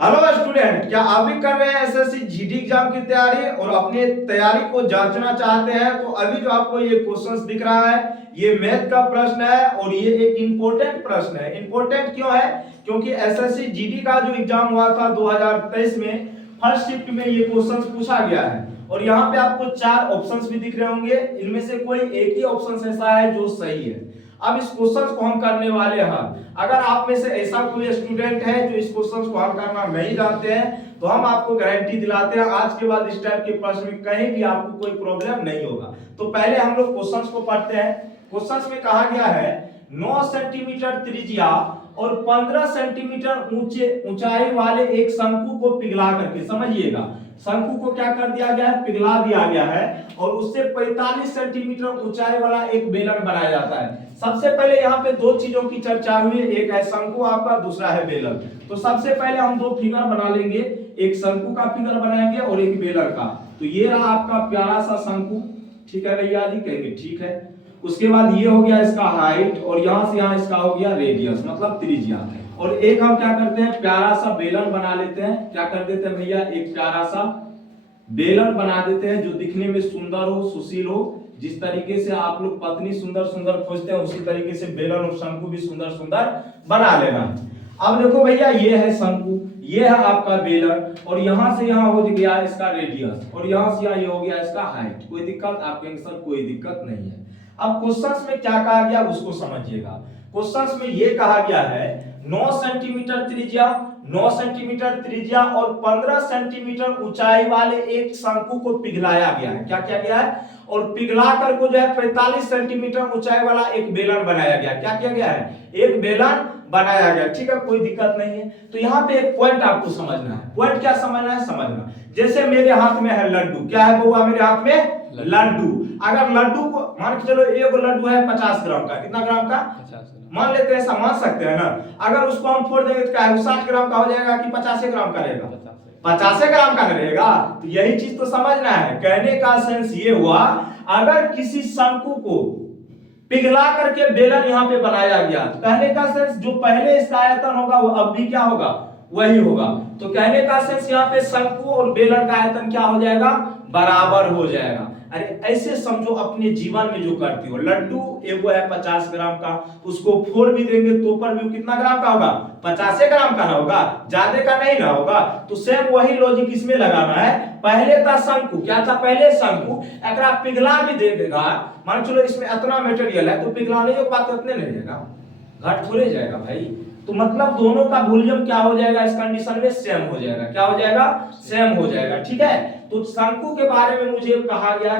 Hello student, क्या आप भी कर रहे हैं एसएससी जीडी एग्जाम की तैयारी और अपने तैयारी को जांचना चाहते हैं? तो अभी जो आपको ये क्वेश्चंस दिख रहा है, ये मैथ का प्रश्न है और ये एक इंपॉर्टेंट प्रश्न है। इंपॉर्टेंट क्यों है? क्योंकि एसएससी जीडी का जो एग्जाम हुआ था 2023 में, फर्स्ट शिफ्ट में ये क्वेश्चंस पूछा गया है और यहाँ पे आपको 4 ऑप्शंस भी दिख रहे होंगे। इनमें से कोई एक ही ऑप्शन ऐसा है जो सही है। अब इस क्वेश्चन को हम करने वाले हैं। अगर आप में से ऐसा कोई स्टूडेंट है जो इस क्वेश्चन को हल करना नहीं जानते हैं, तो हम आपको गारंटी दिलाते हैं आज के बाद इस टाइप के प्रश्न में कहीं भी आपको कोई प्रॉब्लम नहीं होगा। तो पहले हम लोग क्वेश्चंस को पढ़ते हैं। क्वेश्चंस में कहा गया है 9 सेंटीमीटर त्रिज्या और 15 सेंटीमीटर ऊंचाई वाले एक शंकु को पिघला करके, समझिएगा, शंकु को क्या कर दिया गया है? पिघला दिया गया है और उससे 45 सेंटीमीटर ऊंचाई वाला एक बेलन बनाया जाता है। सबसे पहले यहाँ पे दो चीजों की चर्चा हुई, एक है शंकु आपका, दूसरा है बेलन। तो सबसे पहले हम दो फिगर बना लेंगे, एक शंकु का फिगर बनाएंगे और एक बेलन का। तो ये रहा आपका प्यारा सा शंकु, ठीक है भैया जी? कहेंगे ठीक है। उसके बाद ये हो गया इसका हाइट और यहां से यहां इसका हो गया रेडियस, मतलब त्रिज्या। और एक हम क्या करते हैं, प्यारा सा बेलन बना लेते हैं। क्या कर देते हैं भैया? एक प्यारा सा बेलन बना देते हैं जो दिखने में सुंदर हो, सुशील हो। जिस तरीके से आप लोग पत्नी सुंदर सुंदर खोजते हैं, उसी तरीके से बेलन और शंकु भी सुंदर सुंदर बना लेना। अब देखो भैया, ये है शंकु, ये है आपका बेलन और यहां से यहां हो गया इसका रेडियस और यहां से यहां ये हो गया इसका हाइट। कोई दिक्कत? आप कहेंगे सर कोई दिक्कत नहीं है। अब क्वेश्चंस में क्या कहा गया उसको समझिएगा। क्वेश्चंस में ये कहा गया है 9 सेंटीमीटर त्रिज्या, 9 सेंटीमीटर त्रिज्या और 15 सेंटीमीटर ऊंचाई वाले एक शंकु को पिघलाया गया है। क्या किया गया है? और पिघला कर को जो है 45 सेंटीमीटर ऊंचाई वाला एक बेलन बनाया गया। क्या किया गया है? एक बेलन बनाया गया। ठीक है, कोई दिक्कत नहीं है। तो यहाँ पे एक पॉइंट आपको समझना है। पॉइंट क्या समझना है? समझना जैसे मेरे हाथ में है लड्डू। क्या है बउआ मेरे हाथ में? लड्डू। अगर लड्डू को मान के चलो, एक लड्डू है 50 ग्राम का। कितना ग्राम का? 50 मान लेते हैं, ऐसा मान सकते हैं ना। अगर उसको हम फोड़ देंगे तो क्या है? 60 ग्राम का हो जाएगा कि 50 ग्राम का रहेगा? 50 ग्राम का रहेगा। तो यही चीज तो समझना है। कहने का सेंस ये हुआ, अगर किसी शंकु को पिघला करके बेलन यहाँ पे बनाया गया, तो कहने का सेंस जो पहले इसका आयतन होगा वो अब भी क्या होगा? वही होगा। तो कहने का सेंस यहाँ पे शंकु और बेलन का आयतन क्या हो जाएगा? बराबर हो जाएगा। अरे ऐसे समझो अपने जीवन में जो करती हो। लड्डू एगो है 50 ग्राम का, उसको फोड़ भी देंगे तो पर भी कितना ग्राम का होगा? 50 ग्राम का ना होगा, ज्यादा का नहीं ना होगा। तो सेम वही लॉजिक इसमें लगाना है। पहले था शंकु, क्या था पहले? शंकु। एकरा पिघला भी देगा, मान चलो इसमें इतना मटेरियल है तो पिघलाने के बाद इतने नहीं रहेगा, घट थोड़े जाएगा भाई। तो मतलब दोनों का वॉल्यूम क्या हो जाएगा? इस कंडीशन में सेम हो जाएगा। क्या हो जाएगा? सेम हो जाएगा। ठीक है। तो शंकु के बारे में मुझे कहा गया,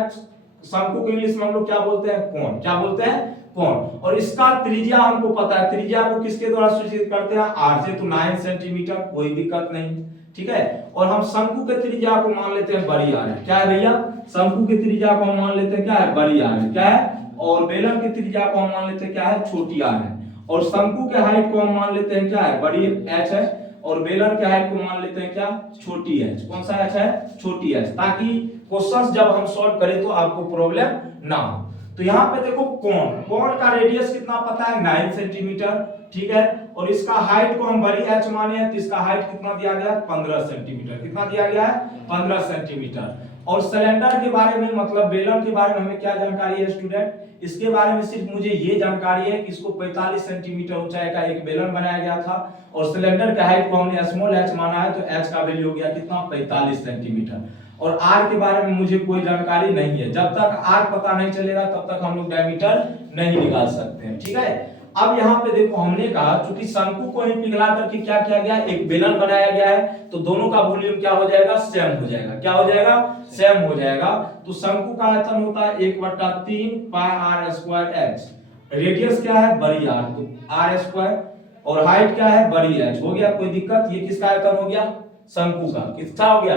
शंकु को इंग्लिश में हम लोग क्या बोलते हैं? कोन। क्या बोलते हैं? कोन। और इसका त्रिज्या हमको पता है। त्रिज्या को किसके द्वारा सूचित करते हैं? आर से। तो 9 सेंटीमीटर, कोई दिक्कत नहीं। ठीक है। और हम शंकु के त्रिज्या को मान लेते हैं बड़ी आर है। क्या है भैया? शंकु के त्रिज्या को हम मान लेते हैं क्या है? बड़ी आर है। क्या है? और बेलन की त्रिज्या को हम मान लेते हैं क्या है? छोटी आर है। और शंकु के हाइट को हम मान लेते हैं क्या है? बड़ी एच है। और बेलन के हाइट को मान लेते हैं क्या? छोटी एच। कौन सा एच है? छोटी एच, ताकि क्वेश्चंस जब हम सॉल्व करें तो आपको प्रॉब्लम ना हो। तो यहाँ पे देखो कोण, कोण का रेडियस कितना पता है? 9 सेंटीमीटर। ठीक है। और इसका हाइट को हम बड़ी एच माने हैं तो इसका हाइट कितना दिया गया है? 15 सेंटीमीटर। कितना दिया गया है? 15 सेंटीमीटर। और सिलेंडर के बारे में, मतलब बेलन के बारे में हमें क्या जानकारी है स्टूडेंट? इसके बारे में सिर्फ मुझे ये जानकारी है कि इसको 45 सेंटीमीटर ऊंचाई का एक बेलन बनाया गया था और सिलेंडर के हाइट को हमने स्मॉल एच माना है, तो एच का वैल्यू हो गया कितना? 45 सेंटीमीटर। और आर के बारे में मुझे कोई जानकारी नहीं है। जब तक आर पता नहीं चलेगा तब तक हम लोग डायमीटर नहीं निकाल सकते हैं। ठीक है। अब यहाँ पे देखो, हमने कहा चूंकि शंकु को ही पिघला करके क्या किया गया? एक बेलन बनाया गया है, तो दोनों का वॉल्यूम क्या हो जाएगा? सेम हो जाएगा। क्या हो जाएगा? सेम हो जाएगा। तो शंकु का आयतन होता है 1/3 पाई आर स्क्वायर एच। रेडियस क्या है? बड़ी आर, तो आर स्क्वायर। और हाइट क्या है? बड़ी एच। हो गया? कोई दिक्कत? ये किसका आयतन हो गया? शंकु का। किसका हो गया?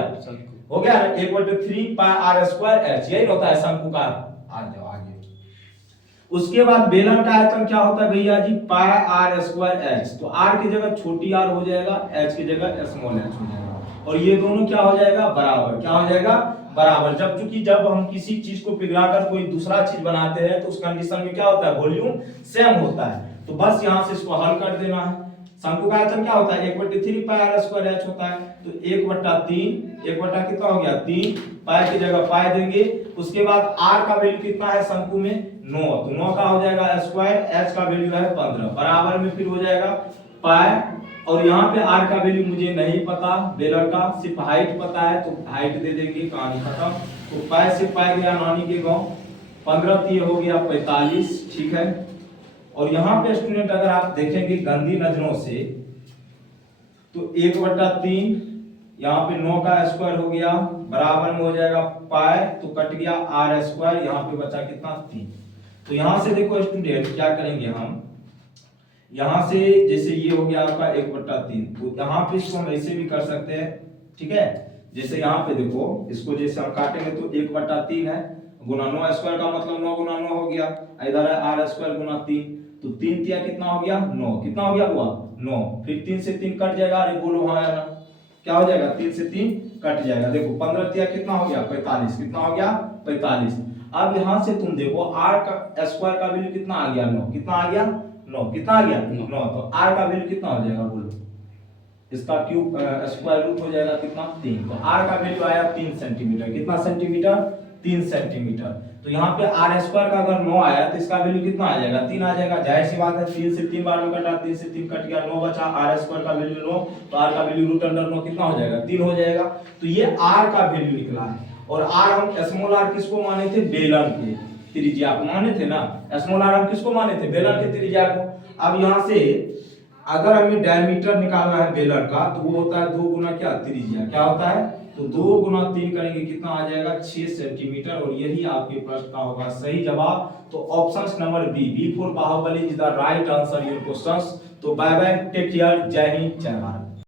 हो गया 1/3 पाई आर स्क्वायर एच। यही होता है शंकु का। आ जाओ आगे। उसके बाद बेलन का आयतन क्या होता है भैया जी? पाई आर स्क्वायर एच। तो आर की जगह छोटी आर हो जाएगा, एच की जगह स्मॉल एच हो जाएगा। और ये दोनों क्या हो जाएगा? बराबर। क्या हो जाएगा? बराबर। जब हम किसी चीज को पिघलाकर कोई दूसरा चीज बनाते हैं तो उस कंडीशन में क्या होता है? वॉल्यूम सेम होता है। तो बस यहां से इसको हल कर देना है। शंकु का आयतन क्या होता है 1/3 पाई आर स्क्वायर एच होता है। तो 1/3 1 बटा कितना हो गया 3 पाई की जगह पाई देंगे। उसके बाद आर का वैल्यू कितना है शंकु में 9, तो 9 का हो जाएगा स्क्वायर, एच का वैल्यू है 15 बराबर में फिर हो जाएगा पाई। और यहाँ पे आर का वैल्यू मुझे नहीं पता बेलर का, सिर्फ हाइट पता है तो हाइट दे देंगे, कहानी खत्म। तो पाई से पाई गया नानी के गांव, 15 ये हो गया 45, ठीक है। और यहाँ पे स्टूडेंट अगर आप देखेंगे गंदी नजरों से तो 1/3 यहाँ पे 9 का स्क्वायर हो गया बराबर में हो जाएगा पाई, तो कट गया आर स्क्वायर, यहाँ पे बचा कितना 3। तो यहाँ से देखो स्टूडेंट क्या करेंगे हम, यहाँ से जैसे ये हो गया आपका 1/3, तो यहाँ पे इसको हम ऐसे भी कर सकते हैं, ठीक है। जैसे यहाँ पे देखो इसको जैसे हम काटेंगे तो 1/3 है गुना 9 स्क्वायर का मतलब 9 गुना 9 हो गया, इधर है आर स्क्वायर गुना 3, तो 3 तिया कितना हो गया 9, कितना हो गया हुआ 9, फिर 3 से 3 कट जाएगा, अरे बोलो हाँ या ना, क्या हो जाएगा 3 से 3 कट जाएगा। देखो 15 तिया कितना हो गया 45, कितना हो गया 45। अब यहाँ से तुम देखो आर का स्क्वायर का वैल्यू कितना आ गया 9, कितना आ गया 9, कितना आ गया 9, तो आर का वैल्यू कितना हो जाएगा बोलो, इसका क्यूब स्क्वायर रूट हो जाएगा कितना 3, तो आर का वैल्यू आया 3 सेंटीमीटर, कितना सेंटीमीटर 3 सेंटीमीटर। तो यहाँ पे आर स्क्वायर का अगर 9 आया तो इसका वैल्यू कितना आ जाएगा 3 आ जाएगा, जाहिर सी बात है 3 से 3 बार में कटा, 3 से 3 कट गया 9 बचा, आर स्क्वायर का वैल्यू 9, तो आर का वैल्यू रूट अंडर 9 कितना हो जाएगा 3 हो जाएगा। तो ये आर का वैल्यू निकला है। और आर हम स्मॉल आर किसको माने थे बेलन के त्रिज्या को माने थे ना, स्मॉल आर हम किसको माने थे बेलन के त्रिज्या को। अब यहाँ से अगर हमें डायमीटर निकालना है बेलन का तो वो होता है 2 गुना क्या त्रिज्या, क्या होता है, तो 2 गुना 3 करेंगे कितना आ जाएगा 6 सेंटीमीटर। और यही आपके प्रश्न का होगा सही जवाब। तो option number B for Baahubali is the right answer your questions. तो बाय बाय, टेक केयर, जय हिंद जय भारत।